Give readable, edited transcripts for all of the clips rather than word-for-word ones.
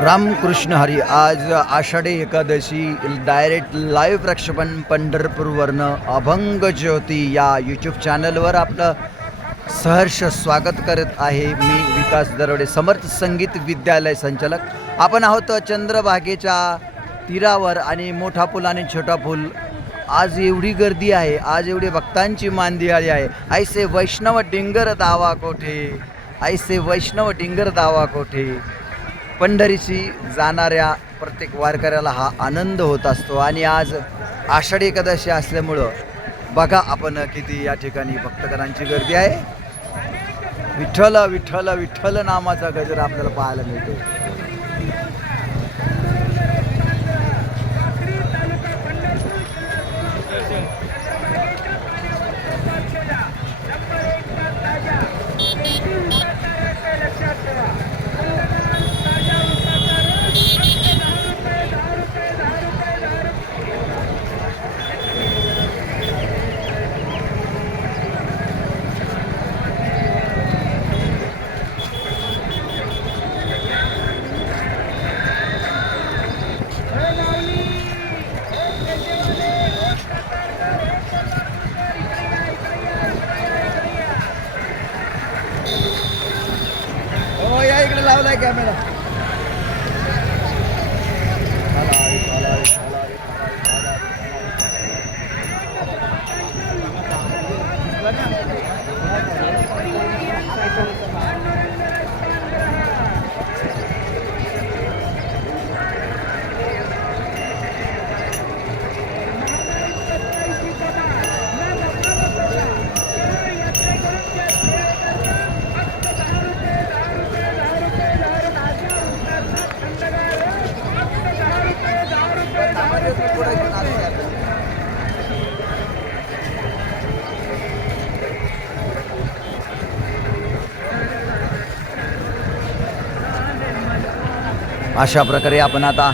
रामकृष्ण हरी. आज Ashadhi Ekadashi direct live प्रक्षेपण पंढरपूरवरनं अभंग ज्योती या यूट्यूब चॅनलवर आपलं सहर्ष स्वागत करत आहे. मी विकास दरोडे, समर्थ संगीत विद्यालय संचालक. आपण आहोत चंद्रभागेच्या तीरावर आणि मोठा पूल आणि छोटा पूल. आज एवढी गर्दी आहे, आज एवढी भक्तांची मांदियाळी आहे. ऐसे वैष्णव डिंगर दावा कोठे, ऐसे वैष्णव डिंगर दावा कोठे. पंढरीशी जाणाऱ्या प्रत्येक वारकऱ्याला हा आनंद होत असतो. आणि आज आषाढी एकादशी असल्यामुळं बघा आपण किती या ठिकाणी भक्तगणांची गर्दी आहे. विठ्ठल विठ्ठल विठ्ठल नामाचा गजर आपल्याला पाहायला मिळतो. इकडे लावलाय कॅमेरा. अशा प्रकारे आपण आता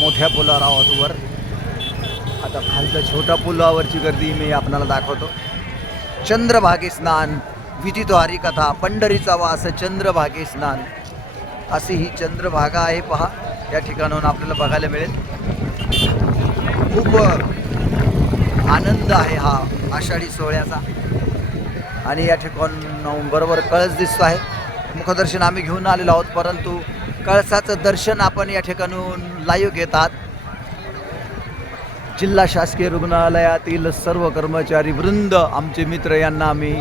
मोठ्या पुलावर आहोत वर. आता खालच्या छोट्या पुलावरची गर्दी मी आपणाला दाखवतो. चंद्रभागे स्नान विदितो हरिकथा, पंढरीचा वास चंद्रभागे स्नान, अशी ही चंद्रभागा आहे. पहा, या ठिकाणाहून आपल्याला बघायला मिळेल. खूप आनंद आहे हा आषाढी सोहळ्याचा. आणि या ठिकाणाहून बरोबर कळस दिसतो आहे. मुखदर्शन आम्ही घेऊन आलेलो आहोत, परंतु कळसाचं दर्शन आपण या ठिकाणून लाईव्ह घेतात. जिल्हा शासकीय रुग्णालयातील सर्व कर्मचारी वृंद, आमचे मित्र, यांना आम्ही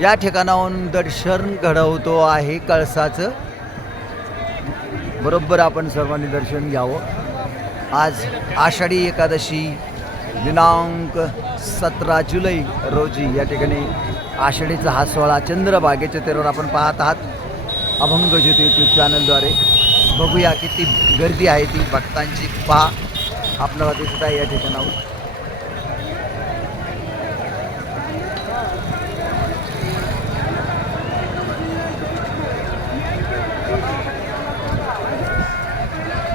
या ठिकाणाहून दर्शन घडवतो आहे कळसाचं. बरोबर आपण सर्वांनी दर्शन घ्यावं. आज आषाढी एकादशी दिनांक 17 जुलै रोजी या ठिकाणी आषाढीचा हा सोहळा चंद्रभागेच्या तीरावर आपण पाहत आहात अभंग ज्योती यूट्यूब चॅनलद्वारे. बघूया किती गर्दी आहे ती भक्तांची. पहा, आपल्याला दिसत आहे या ठिकाणावर.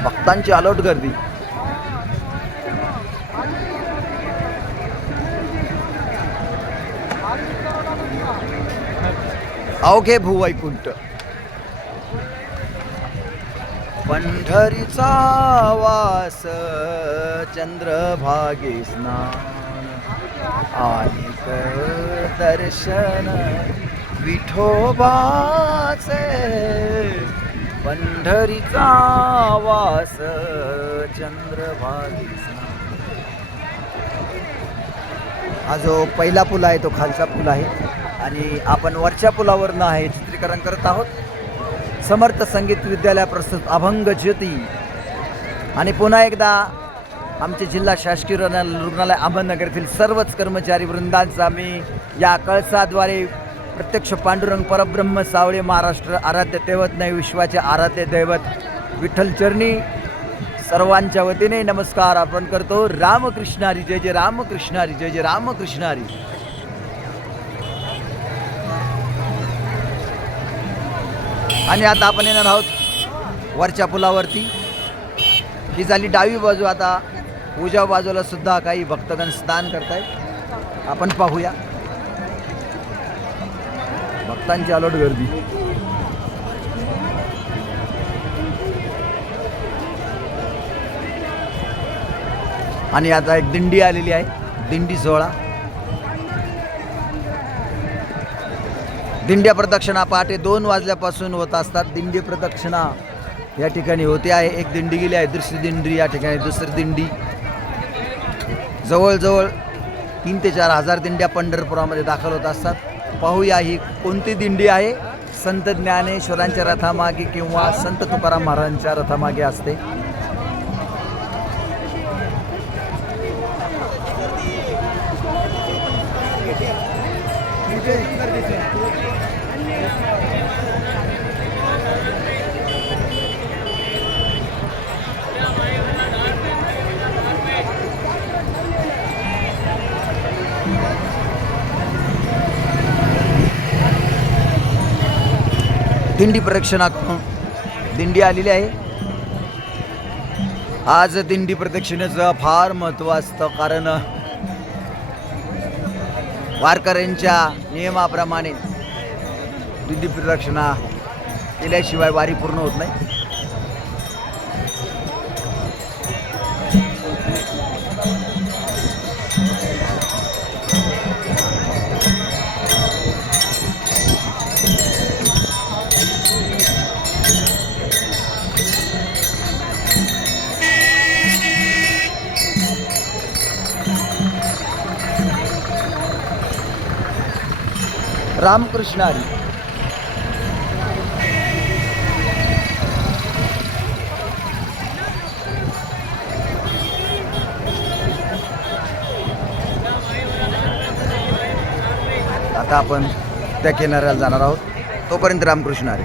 भक्तांची अलोट गर्दी. अवघे भूवैकुंठ पंढरीचा वास चंद्रभागे स्नान, आनिक दर्शन विठोबाचे. पंढरीचा वास चंद्रभागे स्नान. हा जो पहिला पूल आहे तो खालचा पूल आहे आणि आपण वरच्या पुलावरनं आहे चित्रीकरण करत आहोत. समर्थ संगीत विद्यालय प्रस्तुत अभंग ज्योती. आणि पुन्हा एकदा आमचे जिल्हा शासकीय रुग्णालय अहमदनगर येथील सर्वच कर्मचारी वृंदांचा मी या कळसाद्वारे प्रत्यक्ष पांडुरंग परब्रह्म सावळे महाराष्ट्र आराध्य दैवत नाही विश्वाचे आराध्य दैवत विठ्ठल चरणी सर्वांच्या वतीने नमस्कार अर्पण करतो. रामकृष्णारी जय जय रामकृष्णारी जय जय रामकृष्णारी. आणि आता आपण येणार आहोत वरच्या पुलावरती. ही झाली डावी बाजू. आता उजव्या बाजूला सुद्धा काही भक्तगण स्नान करतायत. आपण पाहूया. भक्तांची अलोट गर्दी. आणि आता एक दिंडी आलेली आहे, दिंडी सोहळा. दिंड्या प्रदक्षिणा पहाटे 2 वाजल्यापासून होत असतात. दिंडी प्रदक्षिणा या ठिकाणी होते आहे. एक दिंडी गेली आहे, दुसरी दिंडी या ठिकाणी, दुसरी दिंडी. जवळजवळ 3 ते 4 हजार दिंड्या पंढरपुरामध्ये दाखल होत असतात. पाहूया ही कोणती दिंडी आहे. संत ज्ञानेश्वरांच्या रथामागे किंवा संत तुकाराम महाराजांच्या रथामागे असते. दिंडी प्रदक्षिणा दिंडी आलेली आहे. आज दिंडी प्रदक्षिणेचं फार महत्त्व असतं, कारण वारकऱ्यांच्या नियमाप्रमाणे दिंडी प्रदक्षिणा केल्याशिवाय वारी पूर्ण होत नाही. रामकृष्ण हरी. आता आपण त्या किनाऱ्याला जाणार आहोत. तोपर्यंत रामकृष्ण हरी.